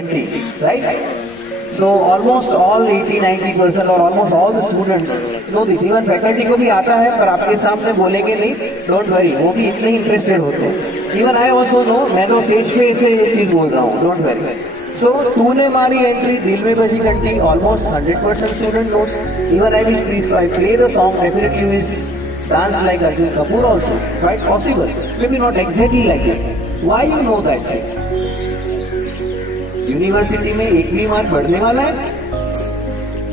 entry, right? So almost all 80-90% or almost all the students know this. Even faculty को भी आता है पर आपके सामने बोलेंगे नहीं. Don't worry, वो भी इतने इंटरेस्टेड होते हैं. Even I also know, मैं तो स्टेज पे से ये चीज बोल रहा हूँ. Don't worry. So तूने मारी एंट्री, दिल में बजी घंटी. Almost 100% student knows. Even I play the song, definitely will dance like Arjun Kapoor also. Quite possible. Maybe not exactly like that. Why you know that? University में एक भी mark बढ़ने वाला है?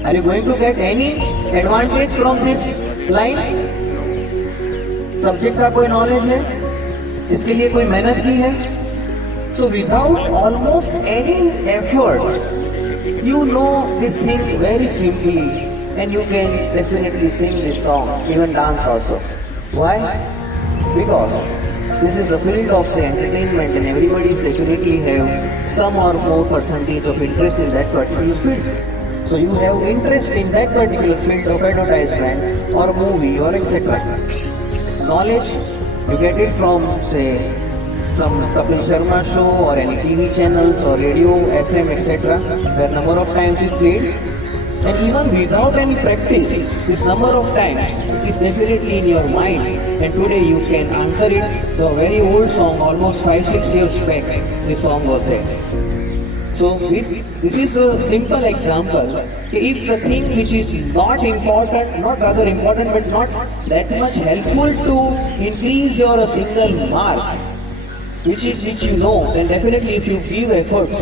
Are you going to get any advantage from this line? Subject का कोई knowledge है? इसके लिए कोई मेहनत की है? So without almost any effort you know this thing very simply and you can definitely Singh this song, even dance also. Why? Because this is the field of say entertainment and everybody definitely have some or more percentage of interest in that particular field. So you have interest in that particular field of advertisement or movie or etc. Knowledge you get it from say some Kapil Sharma show or any TV channels or radio, FM etc. where number of times it played. And even without any practice, this number of times is definitely in your mind. And today you can answer it. The very old song, almost 5-6 years back, this song was there. So this is a simple example. If the thing which is not important, not rather important, but not that much helpful to increase your single mark, which you know, then definitely if you give efforts,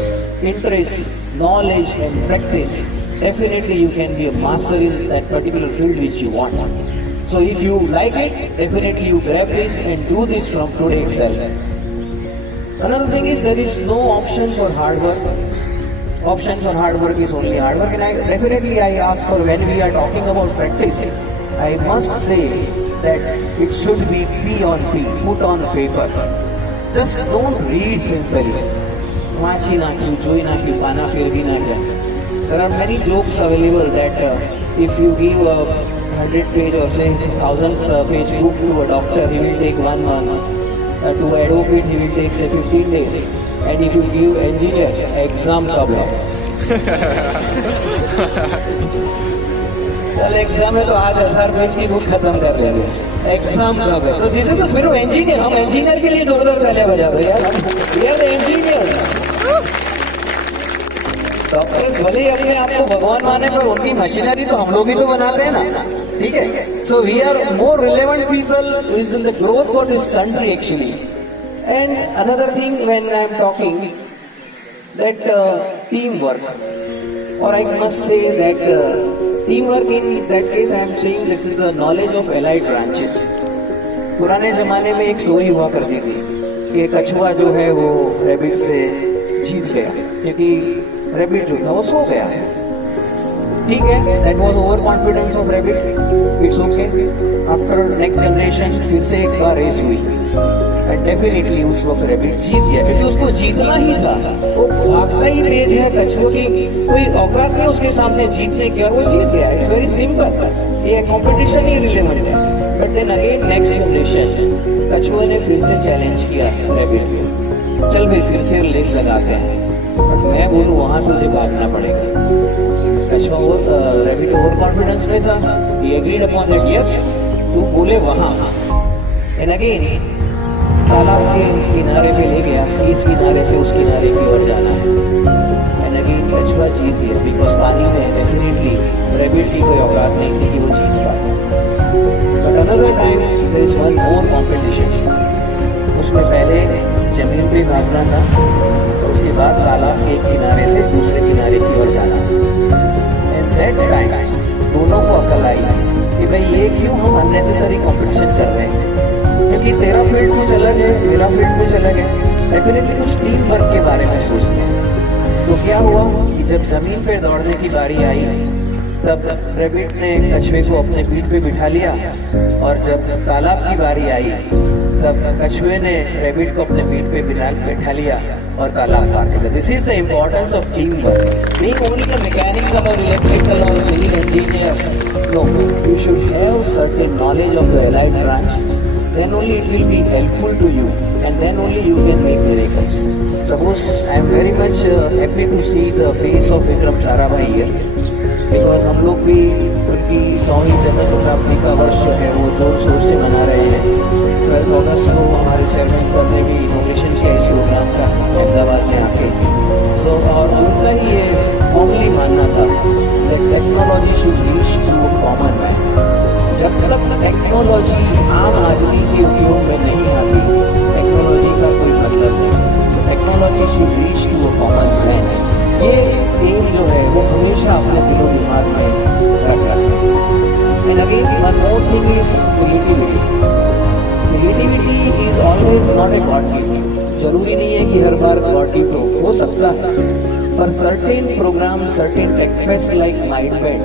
interest, knowledge and practice, definitely you can be a master in that particular field which you want. So if you like it, definitely you grab this and do this from today itself. Another thing is there is no option for hard work. Option for hard work is only hard work, and definitely I ask for when we are talking about practice, I must say that it should be P on P, put on paper. Just don't read simply. Vachi nakhyu, joy nakhyu, kana firgi nakhyu. There are many jokes available that if you give a 100-page or say 1000-page book to a doctor, he will take 1 month. To advocate, he will take say 15 days. And if you give engineer, exam कब है? कल exam है तो आज 1000 page की book खत्म कर लेंगे. एग्जाम कब है? तो this is the spirit of engineer. हम इंजीनियर के लिए जोरदार तालियां बजा दो यार. We are the engineer. Doctors भले ही अपने आप को भगवान माने पर उनकी मशीनरी तो हम लोग ही तो बनाते हैं ना. ठीक है. So we are more relevant people is in the growth for this country actually. And another thing when I am talking that team work, और I must say that team work in that case I am saying this is the knowledge of allied branches. पुराने जमाने में एक story हुआ करती थी कि कछुआ जो है वो रैबिट से जीत गया क्योंकि रैबिट जो था वो सो गया. ठीक है, that was over confidence of rabbit. It's okay. After next generation फिर से एक बार रेस हुई एंड डेफिनेटली उस वक्त रैबिट जीत गया क्योंकि उसको जीतना ही था. वो भागता ही तेज है, कछुए की कोई औकात नहीं उसके सामने जीतने की, और वो जीत गया. It's very simple. ये कंपटीशन ही रिलेवेंट है. But then again next generation कछुए ने फिर से चैलेंज किया रैबिट को. चल भाई फिर से रेस लगाते हैं. बट मैं बोलूँ वहां तुझे भागना पड़ेगा. कछुआ रैबिट ओवर कॉन्फिडेंस में था. ही एग्रीड अपॉन दैट. यस, तू बोले वहां. एंड अगेन तालाब के किनारे पे ले गया. इस किनारे से उस किनारे की ओर जाना है. एंड अगेन कछुआ जीत गया बिकॉज पानी में डेफिनेटली रैबिट की कोई औकात नहीं थी कि वो जीत पाए. But another time there is one more competition. उसमें पहले जमीन पे भागना था और उसके बाद तालाब के एक किनारे से दूसरे किनारे की ओर जाना. एंड दैट टाइम दोनों को अकल आई कि भाई ये क्यों हम अननेसेसरी कॉम्पिटिशन कर रहे हैं, क्योंकि तेरा फील्ड कुछ अलग है, मेरा फील्ड कुछ अलग है. डेफिनेटली कुछ टीम वर्क के बारे में सोचते हैं. तो क्या हुआ कि जब जमीन पर दौड़ने की बारी आई तब रैबिट ने कछुए को अपने पीठ पे बिठा लिया, और जब तालाब की बारी आई तब कछुए ने रैबिट को अपने पीठ पे बिठा लिया और तालाब पार कर लिया. This is the importance of team work. Being only the mechanical और इलेक्ट्रिकल और civil engineer, no, you should have certain knowledge of the allied branch. then only it will be helpful to you, and then only you can make miracles. Suppose I am very much happy to see the face of Vikram Sarabhai here, because हम लोग भी उनकी 100वीं जन्म शताब्दी का वर्ष जो है वो जोर शोर से मना रहे हैं। 12 अगस्त को हमारे चेयरमैन सर ने भी इनोग्रेशन किया इस प्रोग्राम का अहमदाबाद में आके। सो और उनका ही ये फॉर्मली मानना था that technology should reach to a common man. जब तक टेक्नोलॉजी आम आदमी के उपयोग में नहीं आती, टेक्नोलॉजी का कोई मतलब नहीं। Technology should reach to a common man. ये एम जो है वो हमेशा अपने दिलो दिमाग में रखना। And again one more thing is creativity. Creativity is always not a god gift. जरूरी नहीं है कि हर बार गॉड गिफ्ट हो सकता है, पर certain program, certain tech fest like Mindbend,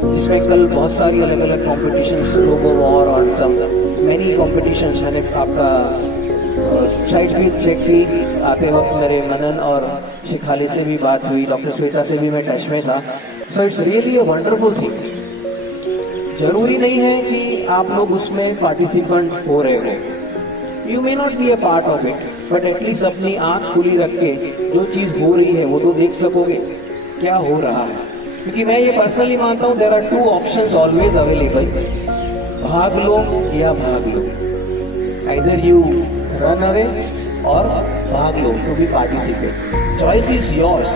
जिसमें कल बहुत सारी अलग अलग कॉम्पिटिशन्स, रोबो वॉर और मैनी कॉम्पिटिशन्स, मैंने आपका साइट भी चेक की आते वक्त, मेरे मनन और शिखाली से भी बात हुई, डॉक्टर श्वेता से भी मैं टच में था। So it's really a wonderful thing. जरूरी नहीं है कि आप लोग उसमें पार्टिसिपेंट हो रहे हो, you may not be a part of it, but at least अपनी आंख खुली रख के जो चीज हो रही है वो तो देख सकोगे क्या हो रहा है। क्योंकि मैं ये पर्सनली मानता हूँ there are 2 options always available, भाग लो या भाग लो। आइदर यू रन अवे और भाग लो to be participate. Choice is yours,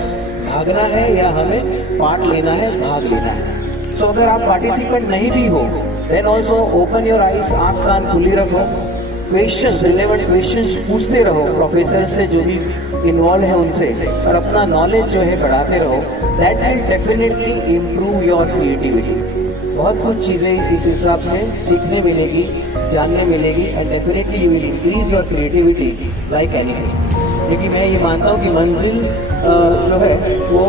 भागना है या हमें पार्ट लेना है, भाग लेना है। सो अगर आप पार्टिसिपेंट नहीं भी हो, then also open your eyes, आंख कान खुली रखो, क्वेश्चंस, रिलेवेंट क्वेश्चंस पूछते रहो प्रोफेसर से जो भी इन्वॉल्व है उनसे, और अपना नॉलेज जो है बढ़ाते रहो। That will definitely improve your creativity. बहुत कुछ चीजें इस हिसाब से सीखने मिलेगी, जानने मिलेगी, and definitely you will increase your creativity like anything. क्योंकि मैं ये मानता हूँ कि मंजिल जो है वो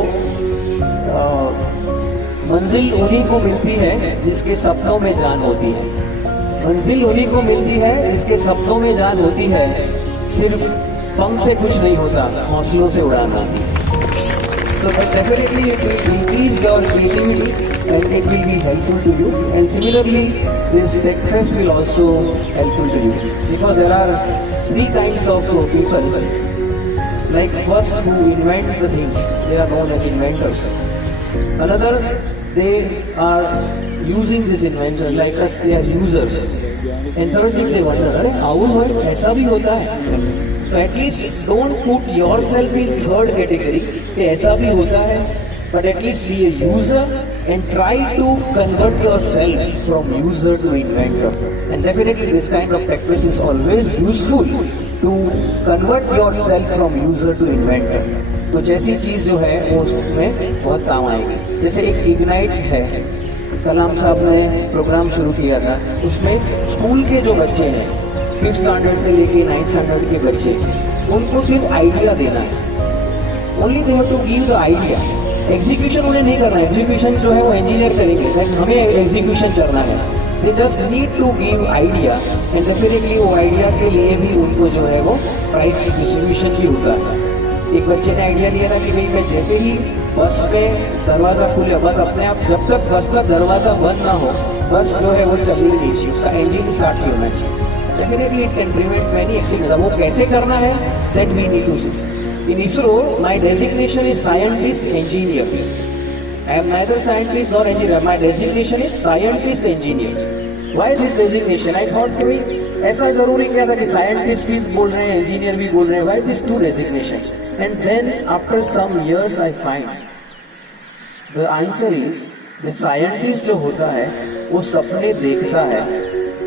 मंजिल उन्हीं को मिलती है जिसके सपनों में जान होती है। मंजिल उन्हीं को मिलती है जिसके सपनों में जान होती है। सिर्फ पंख से कुछ नहीं होता, हौसलों से उड़ाना। So but definitely it will increase your creativity and it will be helpful to you. And similarly, this tech fest will also helpful to you, because there are 3 kinds of people. Like first, who invent the things, they are known as inventors. Another, they are using this invention, like us, they are users. And third thing, they wonder, अरे how ऐसा भी होता है? So at least don't put yourself in third category कि ऐसा भी होता है, but at least be a user and try to convert yourself from user to inventor. And definitely this kind of practice is always useful to convert yourself from user to inventor. तो जैसी चीज जो है वो उसमें बहुत काम आएगी। जैसे एक इग्नाइट है, कलाम साहब ने प्रोग्राम शुरू किया था, उसमें स्कूल के जो बच्चे हैं 5th स्टैंडर्ड से लेके 9th स्टैंडर्ड के बच्चे, उनको सिर्फ आइडिया देना है। Only they have to give the idea. Execution उन्हें नहीं करना है, एग्जीक्यूशन जो है वो इंजीनियर करेंगे, लेकिन हमें एग्जीक्यूशन करना है। They just need to give idea, and definitely वो आइडिया के लिए भी उनको जो है वो प्राइस डिस्ट्रीब्यूशन भी होता है। एक बच्चे ने आइडिया दिया था कि भाई मैं जैसे ही बस में दरवाजा खुले, बस अपने आप जब तक बस का दरवाजा बंद ना हो, बस जो है वो चलनी नहीं चाहिए, उसका इंजन स्टार्ट नहीं होना चाहिए। Definitely it can prevent many accidents. अब वो कैसे करना है, that we need to see. In ISRO, my designation is scientist engineer. I am neither scientist nor engineer. My designation is scientist engineer. Why this designation? I thought कि ऐसा जरूरी क्या था कि scientist भी बोल रहे हैं, engineer भी बोल रहे हैं. Why these 2 designations? And then after some years I find the answer is the scientist जो होता है वो सपने देखता है,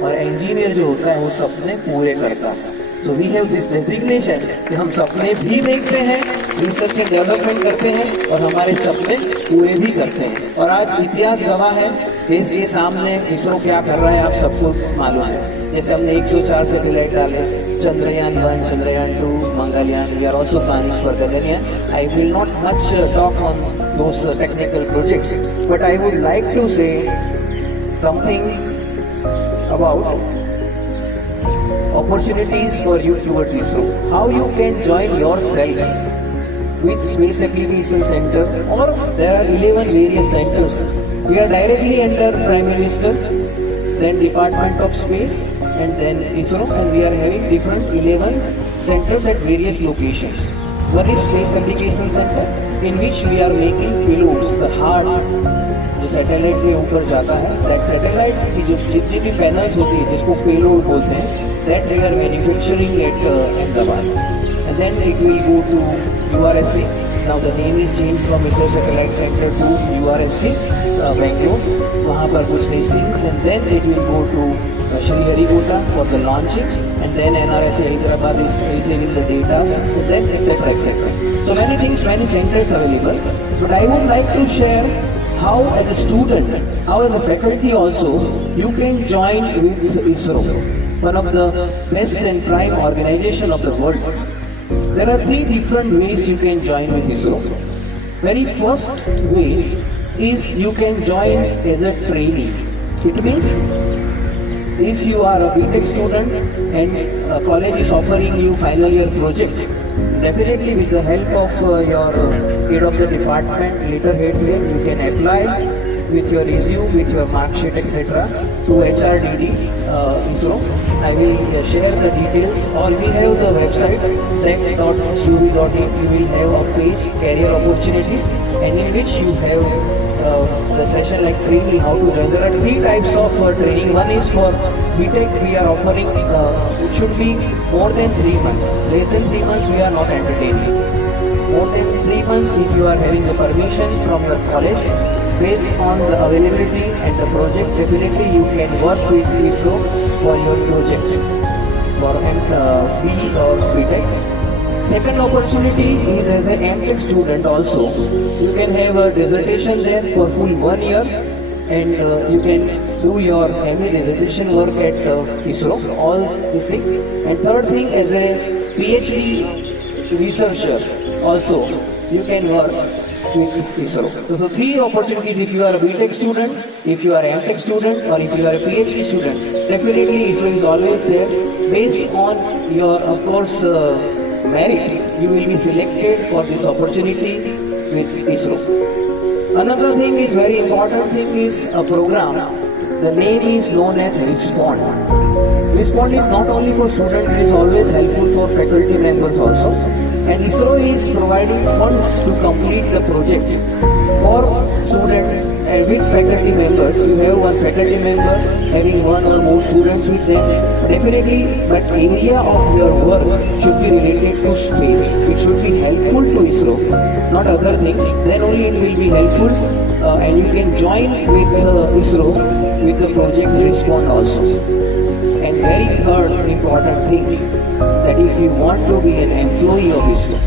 और इंजीनियर जो होता है वो सपने पूरे करता है। So we have this designation कि हम सपने भी देखते हैं, रिसर्च एंड डेवलपमेंट करते हैं, और हमारे सपने पूरे भी करते हैं। और आज इतिहास गवाह है, देश के सामने इसरो क्या कर रहा है आप सबको मालूम है। जैसे हमने 104 सैटेलाइट डाले, Chandrayaan 1, Chandrayaan 2, Mangalyaan, we are also planning for Gaganyaan. I will not much talk on those technical projects, but I would like to say something about opportunities for you towards ISRO. How you can join yourself with Space Application Center, or there are 11 various centers. We are directly under Prime Minister, then Department of Space, and then ISRO, and we are having different 11 centers at various locations. One is Space Application Center, in which we are making payloads, the heart जो satellite के ऊपर जाता है, that satellite की जो जितनी भी panels होती है जिसको पेलोड बोलते हैं, that they are manufacturing at Ahmedabad, and then it will go to URSC. Now the name is change from ISRO satellite centre to URSC Bengaluru. वहाँ पर कुछ testing, and then it will go to Sriharikota for the launching, and then NRSA Hyderabad is receiving the data, so then etc. etc. So many things, many centers available, but I would like to share how as a student, how as a faculty also, you can join with ISRO, one of the best and prime organization of the world. There are 3 different ways you can join with ISRO. Very first way is you can join as a trainee. It means if you are a BTech student and a college is offering you final year project, definitely with the help of your head of the department, letterhead here, you can apply with your resume, with your mark sheet, etc. to HRDD ISRO. I will share the details, or we have the website sec.gov.in. You will have a page, career opportunities, and in which you have the session like training, how to join. There are 3 types of training. One is for BTech, we are offering, it should be more than 3 months. Less than 3 months we are not entertaining. More than 3 months, if you are having the permission from the college, based on the availability and the project, definitely you can work with ISRO for your project, for BE or BTech. Second opportunity is as an MTech student also. You can have a dissertation there for full 1 year, and you can do your MA dissertation work at ISRO, all these things. And third thing, as a PhD researcher also, you can work with ISRO. So 3 opportunities if you are a BTech student, if you are an MTech student, or if you are a PhD student. Definitely ISRO is always there. Based on your, of course, merit, you will be selected for this opportunity with ISRO. Another thing is very important thing is a program. The name is known as Respond. Respond is not only for students, it is always helpful for faculty members also. And ISRO is providing funds to complete the project for students and with faculty members. You have one faculty member having 1 or more students with them. Definitely, but area of your work should be related to space. It should be helpful to ISRO, not other things. Then only it will be helpful, and you can join with ISRO with the project Respond also. And very third important thing, that if you want to be an employee of ISRO,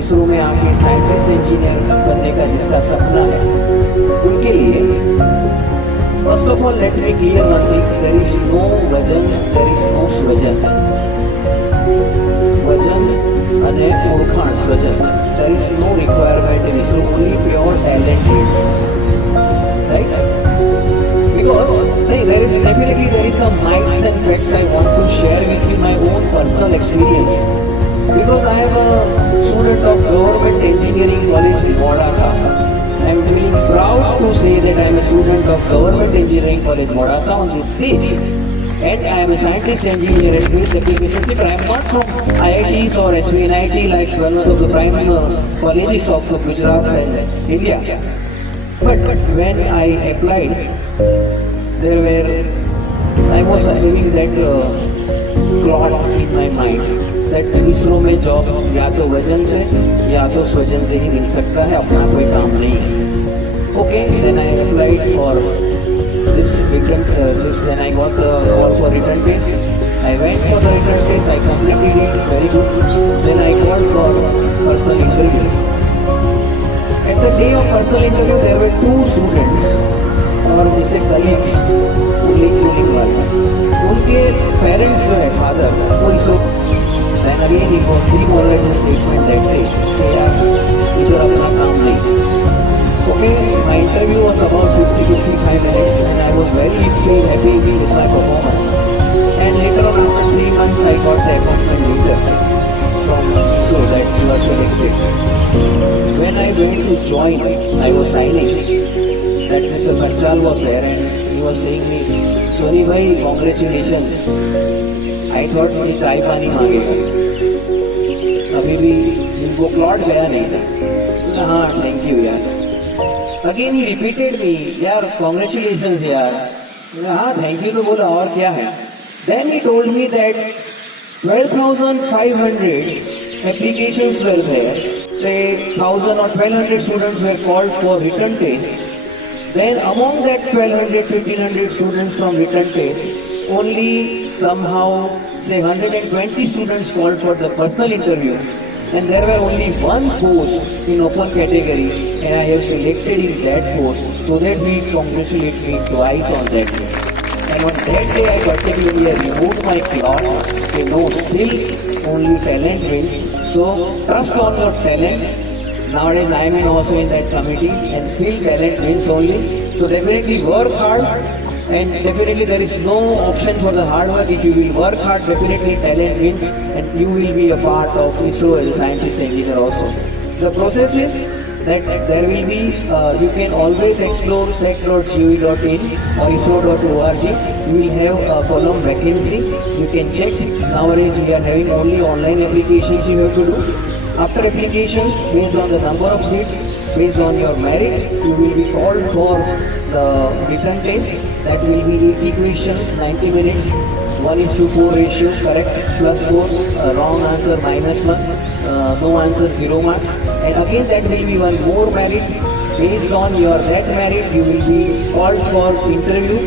ISRO में आके scientist engineer बनने का जिसका सपना है, उनके लिए first of all let me clear one thing: there is no Vajan, there is no Swajan. Vajan અને ઓળખાણ સ્વજન, there is no requirement in ISRO, only pure talent needs, right? Because there is definitely some myths and facts I want to share with you, my own personal experience. Because I am a student of Government Engineering College in Mombasa. I am feeling proud to say that I am a student of Government Engineering College Mombasa on this stage. And I am a scientist engineer at Space Application Center. I am not from IITs or SVNIT like one of the prime colleges of Gujarat and India. But when I applied, I was having that cloud in my mind that ISRO में job या तो वजन से या तो स्वजन से ही मिल सकता है, अपना कोई काम नहीं है. Okay, then I applied for this then I got the call for return test. I went for the return test, I completed it very good. Then I called for personal interview. At the day of personal interview, there were 2 students और जैसे colleagues, including one. उनके parents जो है, father, वो ISRO. Then again it was demoralizing statement that day, कि यार ISRO अपना काम नहीं. Okay, my interview was about 50-55 minutes, and I was very happy with my performance. And later on, after 3 months, I got the appointment letter from ISRO that you are selected. When I went to join, I was signing that Mr. Panchal was there, and he was saying me, Soni भाई congratulation. I thought कि चाय पानी मांगेगा, अभी भी इनको plot गया नहीं था। हाँ थैंक यू यार। अगेन ही रिपीटेड मी, यार कॉन्ग्रेचुलेशन यार। हाँ थैंक यू तो बोला, और क्या है। Then he told me that 12,500 applications were there. Say 1,000 or 1,200 students were called for written test. Then among that 1,200, 1,500 students from written test, only somehow say 120 students called for the personal interview, and there were only one post in open category, and I have selected in that post, so that he congratulated me twice on that day. And on that day I particularly removed my cloth. You know, still only talent wins, so trust on your talent. Nowadays I am also in that committee, and still talent wins only. So definitely work hard, and definitely there is no option for the hard work. If you will work hard, definitely talent wins, and you will be a part of ISRO as a scientist engineer also. The process is that there will be, you can always explore sec.gov.in or isro.org. You will have a column vacancies. You can check. Nowadays we are having only online applications you have to do. After applications, based on the number of seats, based on your merit, you will be called for the written test. That will be 80 questions, 90 minutes, 1:4 ratio, correct +4, wrong answer -1, no answer 0 marks. And again that will be one more merit. Based on your that merit, you will be called for interview.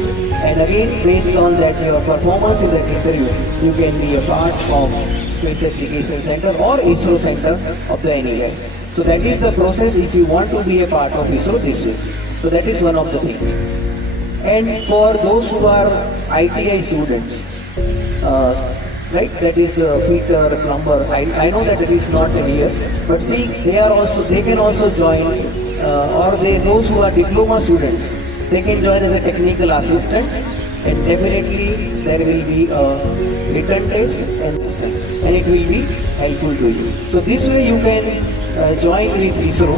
And again, based on that your performance in that interview, you can be a part of Space Education Center or ISRO Center of the anywhere. So that is the process if you want to be a part of ISRO this is. So that is one of the things. And for those who are ITI students, right, that is fitter, plumber. I know that it is not here, but see, they can also join, or those who are diploma students, they can join as a technical assistant, and definitely there will be a written test, and it will be helpful to you. So this way you can join with ISRO.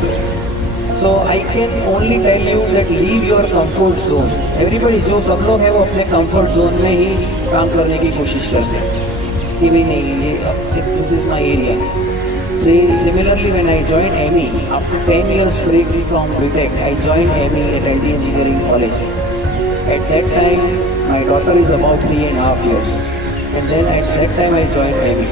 So I can only tell you that leave your comfort zone. Everybody, जो सब लोग हैं वो अपने comfort zone में ही काम करने की कोशिश करते हैं कि भाई नहीं, ये this is my area. See, similarly when I joined ME, after 10 years break from BTech, I joined ME at LD Engineering College. At that time, my daughter is about 3.5 years, and then at that time I joined ME.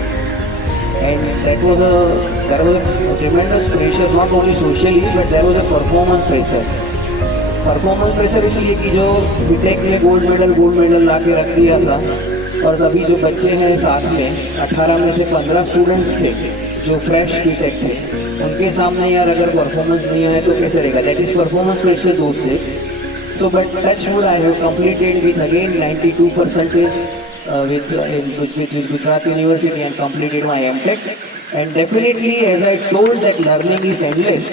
And there was a tremendous pressure, not only socially, but there was a performance pressure. Performance pressure इसलिए कि जो BTech में gold medal ला के रख दिया था, और अभी जो बच्चे हैं साथ में 18 में से 15 स्टूडेंट्स थे जो फ्रेश बीटेक थे, उनके सामने यार अगर परफॉर्मेंस नहीं आए तो कैसे रहेगा। That is performance pressure those days. So but touch wood, I have completed with again 92% with Gujarat University and completed my MTech. And definitely, as I told, that learning is endless.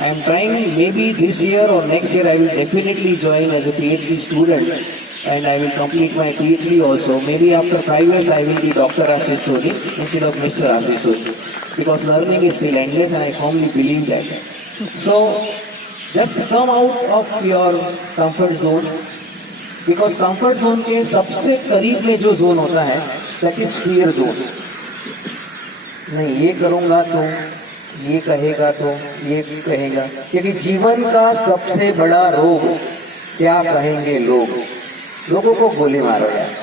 I am trying, maybe this year or next year I will definitely join as a PhD student, and I will complete my PhD also. Maybe after 5 years I will be Dr. Ashish Soni instead of Mr. Ashish Soni, because learning is still endless, and I firmly believe that. So just come out of your comfort zone, because comfort zone के सबसे करीब में जो zone होता है, that is fear zone. नहीं ये करूँगा तो ये कहेगा तो ये कहेगा, क्योंकि जीवन का सबसे बड़ा रोग क्या कहेंगे लोग. लोगों को गोली मारो यार.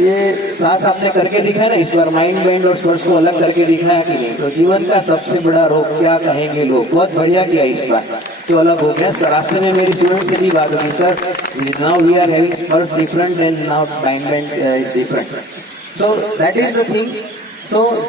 ये साथ आपने करके दिखाया ना इस बार, माइंड और स्पर्श को अलग करके दिखाया कि नहीं. तो जीवन का सबसे बड़ा रोग क्या कहेंगे लोग, बहुत बढ़िया किया इस बार, तो अलग हो गया. रास्ते में मेरी स्टूडेंट से भी बात हुई, sir now we are having स्पर्श different and now mind is different. So that is the thing. So